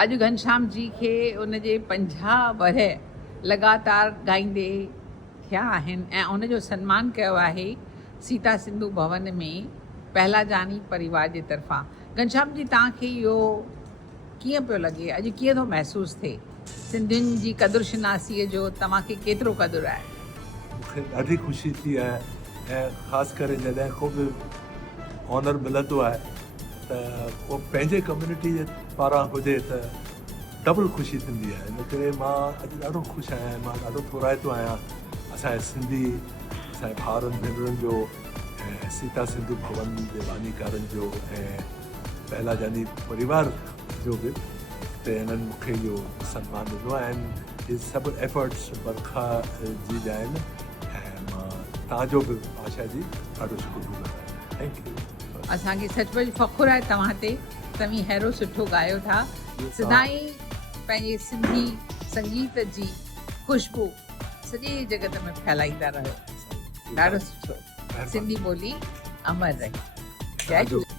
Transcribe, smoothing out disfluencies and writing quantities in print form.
अॼु घनश्याम जी खे उनजे 50 वर लगातार ॻाईंदे थिया आहिनि ऐं उनजो सन्मान कयो आहे सीता सिंधु भवन में पहलाजानी परिवार जे तरफ़ां। घनश्याम जी तव्हांखे इहो कीअं पियो लॻे, अॼु कीअं थो महसूसु थिए? सिंधियुनि जी क़दुरशिनासीअ जो तव्हांखे केतिरो क़दुरु आहे? मूंखे ॾाढी ख़ुशी थी आहे ऐं ख़ासि करे जॾहिं को बि ऑनर मिलंदो आहे त उहो पंहिंजे कम्यूनिटी जे पारां हुजे त डबल ख़ुशी थींदी आहे। इन करे मां अॼु ॾाढो ख़ुशि आहियां, मां ॾाढो थोराइतो आहियां असांजे सिंधी असांजे भाउरनि भेनरुनि जो ऐं सीता सिंधु भवन जे बानीकारनि जो ऐं पहलाजानी परिवार जो बि त हिननि मूंखे इहो सन्मान ॾिनो आहे। इहे सभु एफर्ट्स बरखा जी जा आहिनि ऐं मां तव्हांजो बि आशा जी ॾाढो शुक्रगुज़ार आहियां। Thank you. असांखे सचमुच फ़ख़ुरु आहे तव्हां ते, तव्हीं अहिड़ो सुठो ॻायो था। सदाई पंहिंजे सिंधी संगीत जी ख़ुशबू सॼे जगत में फैलाईंदा रहियो। ॾाढो सुठो। सिंधी ॿोली अमर रहे। जय झूलेलाल।